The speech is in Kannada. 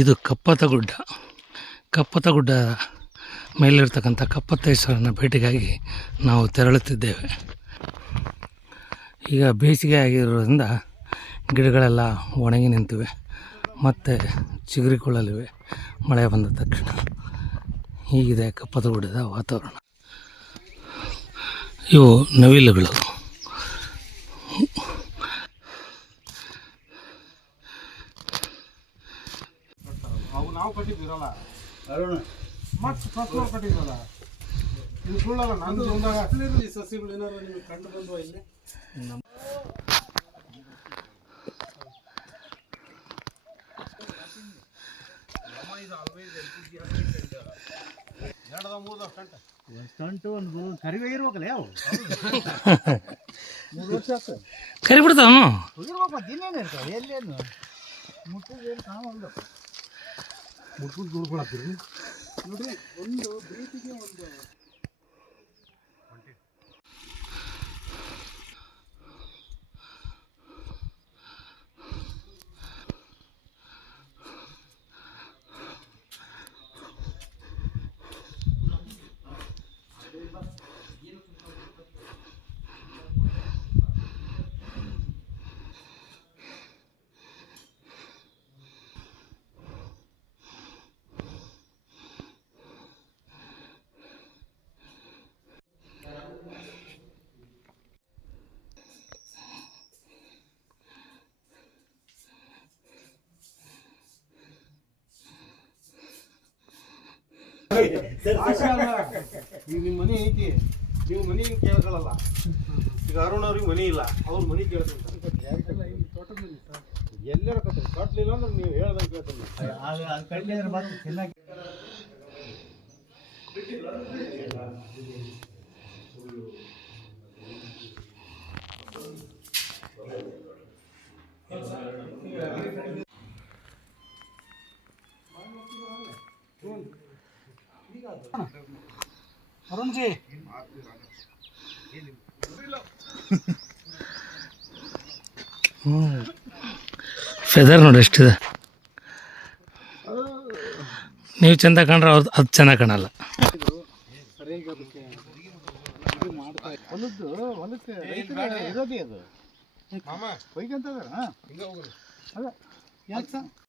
ಇದು ಕಪ್ಪತ್ತಗುಡ್ಡ. ಕಪ್ಪತ್ತಗುಡ್ಡ ಮೇಲಿರ್ತಕ್ಕಂಥ ಕಪ್ಪತ್ತೇಶ್ವರನ ಭೇಟಿಗಾಗಿ ನಾವು ತೆರಳುತ್ತಿದ್ದೇವೆ. ಈಗ ಬೇಸಿಗೆ ಆಗಿರೋದ್ರಿಂದ ಗಿಡಗಳೆಲ್ಲ ಒಣಗಿ ನಿಂತಿವೆ ಮತ್ತು ಚಿಗುರಿಕೊಳ್ಳಲಿವೆ ಮಳೆ ಬಂದ ತಕ್ಷಣ. ಹೀಗಿದೆ ಕಪ್ಪತ್ತಗುಡ್ಡದ ವಾತಾವರಣ. ಇವು ನವಿಲುಗಳು. ನಾವು ಕಟ್ಟಿದ್ದೀರಲ್ಲ ಮತ್ತೆ ಕಟ್ಟಿದ್ರಲ್ಲ ಇದು ಸುಳ್ಳಲ್ಲ. ನನ್ನ ಜೀವನದಾಗ ಈ ಸಸಿಗಳು ಏನಾದ್ರು ನಿಮಗೆ ಕಂಡು ಬಂದ್ವ ಇಲ್ಲಿ? ಸ್ಟಂಟು ಒಂದು ಕರಿವೆ ಇರ್ಬೇಕಲ್ಲ ಯಾವ ಕರಿ ಬಿಡ್ತಾವ ಇನ್ನೇನು ಇರ್ತಾವೆ ಎಲ್ಲೇನು ಮುಟ್ಟಿದೇನು ಕಾಣಲ್ಲ. ಮುಟ್ಬಿಟ್ಟು ದುಡ್ಕೊಳತ್ತೀರಿ ನೋಡ್ರಿ. ಒಂದು ಪ್ರೀತಿಗೆ ಒಂದು ಈಗ ನಿಮ್ಮ ಮನೆ ಐತಿ, ನೀವು ಮನೆ ಕೇಳ್ಕೊಳ್ಳಲ್ಲ. ಈಗ ಅರುಣ್ ಅವ್ರಿಗೆ ಮನೆ ಇಲ್ಲ, ಅವ್ರ ಮನೆ ಕೇಳ್ಕೊಂತಾರೆ. ಎಲ್ಲರ ಕಟ್ಟಲಿಲ್ಲ ಅಂದ್ರೆ ನೀವು ಹೇಳ್ದಂಗೆ ಕೇಳ್ತಾರೆ. ಅರುಣ್ ಜಿ ಫೆದರ್ ನೋಡಿ ಎಷ್ಟಿದೆ. ನೀವು ಚೆಂದ ಕಂಡ್ರೆ ಅವ್ರು ಅದು ಚೆನ್ನಾಗಿ ಕಾಣಲ್ಲ. ಹೊಲಕ್ಕೆ ಇರೋದೇ ಅದು.